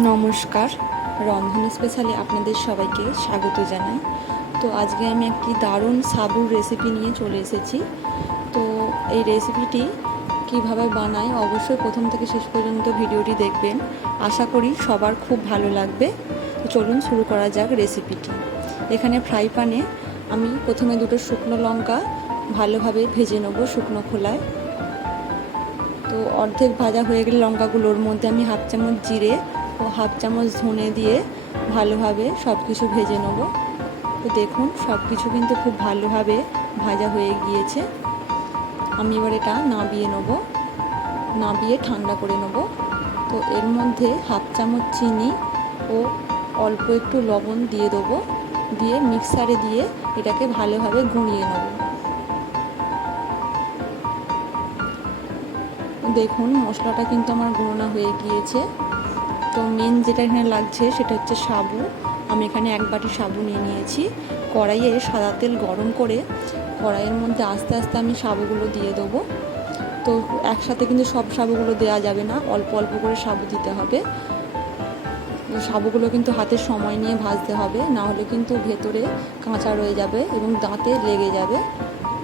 নমস্কার, রন্ধন স্পেশালে আপনাদের সবাইকে স্বাগত জানাই। তো আজকে আমি একটি দারুণ সাবুর রেসিপি নিয়ে চলে এসেছি। তো এই রেসিপিটি কিভাবে বানাই অবশ্যই প্রথম থেকে শেষ পর্যন্ত ভিডিওটি দেখবেন। আশা করি সবার খুব ভালো লাগবে। তো চলুন শুরু করা যাক রেসিপিটি। এখানে ফ্রাই প্যানে আমি প্রথমে দুটো শুকনো লঙ্কা ভালোভাবে ভেজে নেব শুকনো খোলায়। তো অর্ধেক ভাজা হয়ে গেলে লঙ্কাগুলোর মধ্যে আমি হাফ চামচ জিরে ও হাফ চামচ ধনে দিয়ে ভালোভাবে সব কিছু ভেজে নেব। তো দেখুন সব কিছু কিন্তু খুব ভালোভাবে ভাজা হয়ে গিয়েছে। আমি এবার এটা নাবিয়ে নেব, নাবিয়ে ঠান্ডা করে নেব। তো এর মধ্যে হাফ চামচ চিনি ও অল্প একটু লবণ দিয়ে দেবো, দিয়ে মিক্সারে দিয়ে এটাকে ভালোভাবে গুঁড়িয়ে নেব। দেখুন মশলাটা কিন্তু আমার গুঁড়োনো হয়ে গিয়েছে। তো মেন যেটা এখানে লাগছে সেটা হচ্ছে সাবু। আমি এখানে এক বাটি সাবু নিয়ে নিয়েছি। কড়াইয়ে সাদা তেল গরম করে কড়াইয়ের মধ্যে আস্তে আস্তে আমি সাবুগুলো দিয়ে দেবো। তো একসাথে কিন্তু সব সাবুগুলো দেওয়া যাবে না, অল্প অল্প করে সাবু দিতে হবে। সাবুগুলো কিন্তু হাতে সময় নিয়ে ভাজতে হবে, না হলে কিন্তু ভেতরে কাঁচা রয়ে যাবে এবং দাঁতে লেগে যাবে,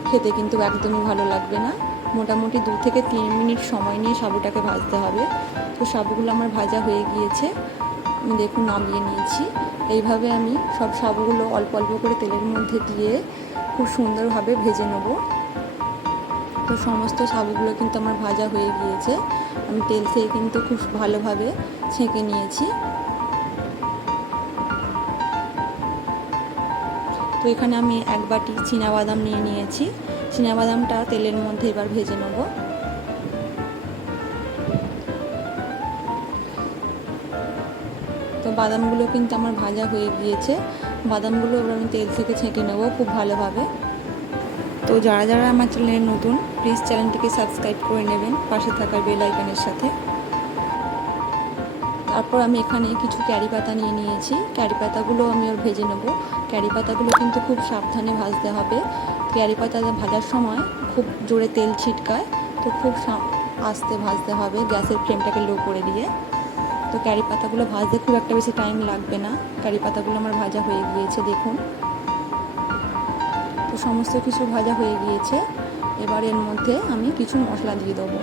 খেতে কিন্তু একদমই ভালো লাগবে না। মোটামুটি 2 থেকে 3 মিনিট সময় নিয়ে সাবুটাকে ভাজতে হবে। তো সাবুগুলো আমার ভাজা হয়ে গিয়েছে, আমি দেখুন নামিয়ে নিয়েছি। এইভাবে আমি সব সাবুগুলো অল্প অল্প করে তেলের মধ্যে দিয়ে খুব সুন্দরভাবে ভেজে নেব। তো সমস্ত সাবুগুলো কিন্তু আমার ভাজা হয়ে গিয়েছে, আমি তেল থেকে কিন্তু খুব ভালোভাবে ছেঁকে নিয়েছি। তো এখানে আমি এক বাটি চীনাবাদাম নিয়ে নিয়েছি। চীনাবাদামটা তেলের মধ্যে এবার ভেজে নেব। তো বাদামগুলো কিন্তু আমার ভাজা হয়ে গিয়েছে, বাদামগুলো এবার আমি তেল থেকে ছেঁকে নেব খুব ভালোভাবে। তো যারা যারা আমার চ্যানেলে নতুন, প্লিজ চ্যানেলটিকে সাবস্ক্রাইব করে নেবেন পাশে থাকা বেল আইকনের সাথে। তারপর আমি এখানে কিছু ক্যারি পাতা নিয়ে নিয়েছি, ক্যারি পাতাগুলো আমি ওর ভেজে নেব। ক্যারি পাতাগুলো কিন্তু খুব সাবধানে ভাজতে হবে। ক্যারি পাতা ভাজার সময় খুব জোরে তেল ছিটকায়, তো খুব আস্তে ভাজতে হবে, গ্যাসের ফ্লেমটাকে লো করে দিয়ে। তো ক্যারি পাতাগুলো ভাজতে খুব একটা বেশি টাইম লাগবে না। ক্যারি পাতাগুলো আমার ভাজা হয়ে গিয়েছে দেখুন। তো সমস্ত কিছু ভাজা হয়ে গিয়েছে, এবার এর মধ্যে আমি কিছু মশলা দিয়ে দেবো।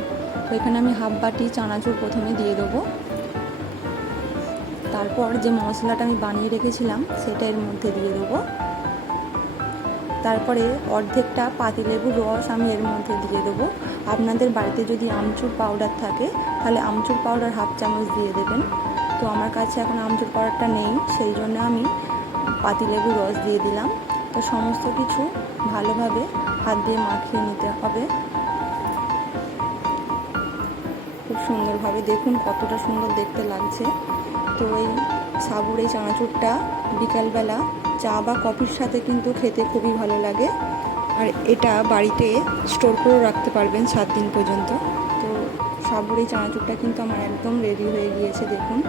তো এখানে আমি হাফ বাটি চানাচুর প্রথমে দিয়ে দেবো। তারপর যে মশলাটা আমি বানিয়ে রেখেছিলাম সেটা এর মধ্যে দিয়ে দেবো। তারপরে অর্ধেকটা পাতিলেবুর রস আমি এর মধ্যে দিয়ে দেবো। আপনাদের বাড়িতে যদি আমচুর পাউডার থাকে তাহলে আমচুর পাউডার হাফ চামচ দিয়ে দেবেন। তো আমার কাছে এখন আমচুর পাউডারটা নেই, সেই জন্য আমি পাতিলেবুর রস দিয়ে দিলাম। তো সমস্ত কিছু ভালোভাবে হাত দিয়ে মাখিয়ে নিতে হবে খুব সুন্দরভাবে। দেখুন কতটা সুন্দর দেখতে লাগছে। তো এই সাবুর এই চানাচুরটা বিকালবেলা চা বা কফির সাথে কিন্তু খেতে খুবই ভালো লাগে, আর এটা বাড়িতে স্টোর করে রাখতে পারবেন 7 দিন পর্যন্ত। তো সাবুর এই চানাচুরটা কিন্তু আমার একদম রেডি হয়ে গিয়েছে দেখুন।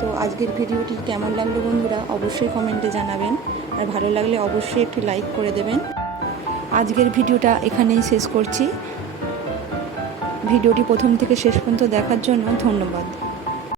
তো আজকের ভিডিওটি কেমন লাগলো বন্ধুরা অবশ্যই কমেন্টে জানাবেন, আর ভালো লাগলে অবশ্যই একটি লাইক করে দেবেন। আজকের ভিডিওটা এখানেই শেষ করছি। ভিডিওটি প্রথম থেকে শেষ পর্যন্ত দেখার জন্য ধন্যবাদ।